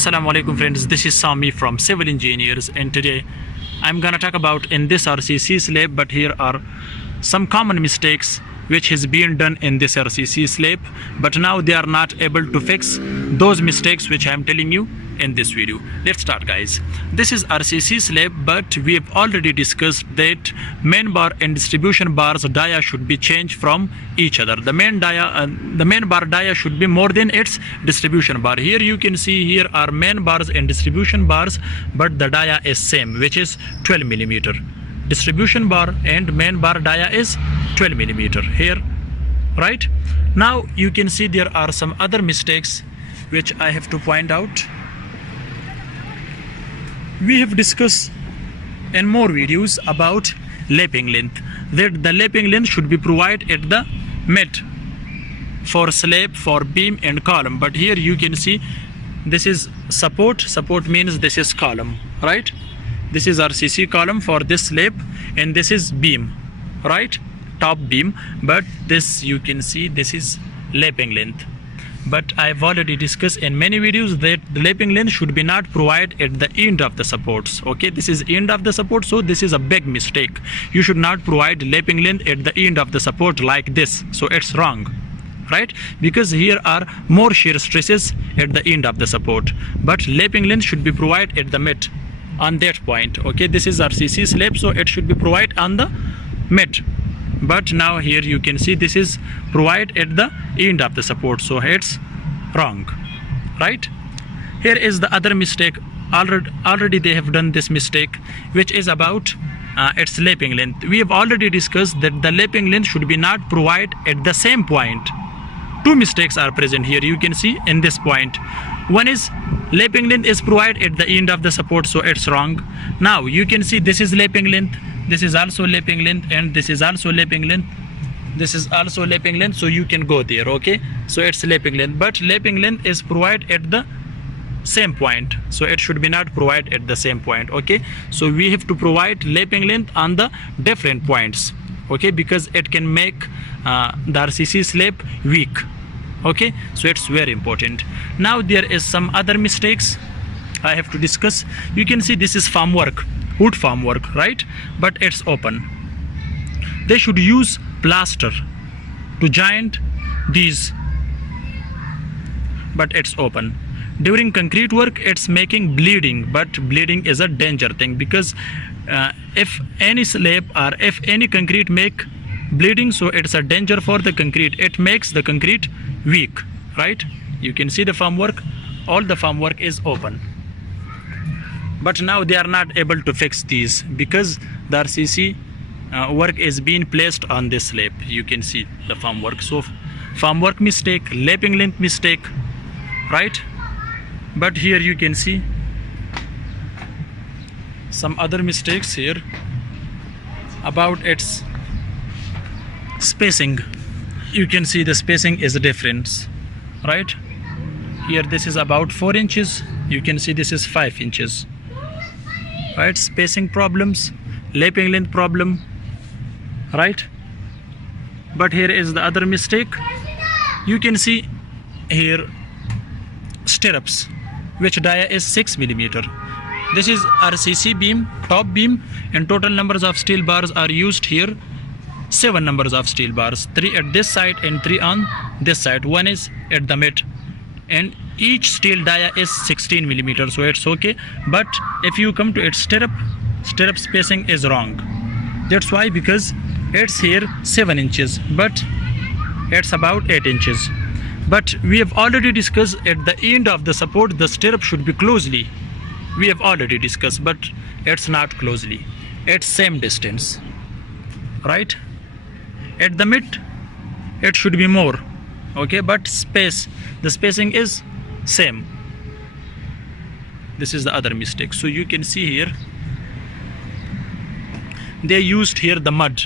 Assalamu alaikum friends, this is Sami from Civil Engineers, and today I'm gonna talk about in this RCC slab, but here are some common mistakes which has been done in this RCC slab, but now they are not able to fix those mistakes which I'm telling you in this video. Let's start, guys. This is RCC slab, but we have already discussed that main bar and distribution bars dia should be changed from each other. The main bar dia should be more than its distribution bar. Here you can see here are main bars and distribution bars, but the dia is same, which is 12 millimeter. Distribution bar and main bar dia is 12 millimeter here, right? Now you can see there are some other mistakes which I have to point out. We have discussed in more videos about lapping length, that the lapping length should be provided at the mid for slab, for beam and column, but here you can see this is support means this is column, right? This is RCC column for this slab, and this is beam, right? Top beam, but this you can see this is lapping length. But I've already discussed in many videos that the lapping length should be not provided at the end of the supports. Okay, this is end of the support, so this is a big mistake. You should not provide lapping length at the end of the support like this, so it's wrong, right? Because here are more shear stresses at the end of the support, but lapping length should be provided at the mid on that point. Okay, this is RCC slab, so it should be provided on the mid, but now here you can see this is provided at the end of the support, so it's wrong, right? Here is the other mistake. Already they have done this mistake, which is about its lapping length. We have already discussed that the lapping length should be not provided at the same point. Two mistakes are present here, you can see in this point. One is lapping length is provided at the end of the support, so it's wrong. Now you can see this is lapping length, this is also lapping length, and this is also lapping length, this is also lapping length, so you can go there. Okay, so it's lapping length, but lapping length is provided at the same point, so it should be not provided at the same point. Okay, so we have to provide lapping length on the different points, okay, because it can make the RCC slab weak. Okay, so it's very important. Now there is some other mistakes I have to discuss. You can see this is formwork, wood formwork, right? But it's open. They should use plaster to joint these, but it's open. During concrete work it's making bleeding, but bleeding is a danger thing, because if any slab or if any concrete make bleeding, so it's a danger for the concrete. It makes the concrete weak, right? You can see the formwork, all the formwork is open, but now they are not able to fix these because the RCC work is being placed on this slab. You can see the formwork, so formwork mistake, lapping length mistake, right? But here you can see some other mistakes here about its spacing. You can see the spacing is a difference, right? Here this is about 4 inches, you can see this is 5 inches, right? Spacing problems, lapping length problem, right? But here is the other mistake. You can see here stirrups, which dia is 6 millimeter. This is RCC beam, top beam, and total numbers of steel bars are used here. 7 numbers of steel bars, 3 at this side and 3 on this side. 1 is at the mid, and each steel dia is 16 millimeter, so it's okay. But if you come to its stirrup spacing is wrong. That's why, because it's here 7 inches, but it's about 8 inches. But we have already discussed at the end of the support the stirrup should be closely. We have already discussed, but it's not closely, it's same distance, right? At the mid it should be more, okay, but the spacing is same. This is the other mistake. So you can see here they used here the mud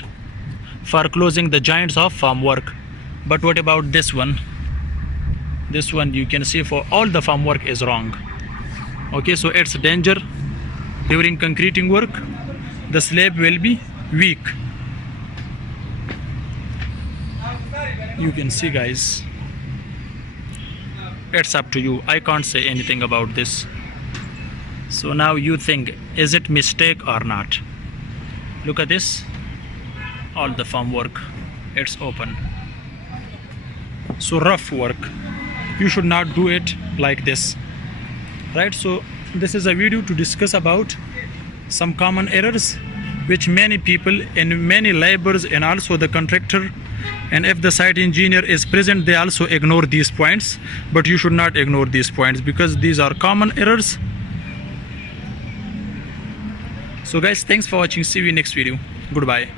for closing the joints of formwork, but what about this one? This one you can see for all the formwork is wrong. Okay, so it's danger during concreting work. The slab will be weak. You can see, guys, It's up to you. I can't say anything about this. So now you think, is it mistake or not? Look at this. All the formwork, it's open. So rough work, you should not do it like this, right? So this is a video to discuss about some common errors which many people and many laborers and also the contractor, and if the site engineer is present, they also ignore these points. But you should not ignore these points because these are common errors. So guys, thanks for watching. See you in next video. Goodbye.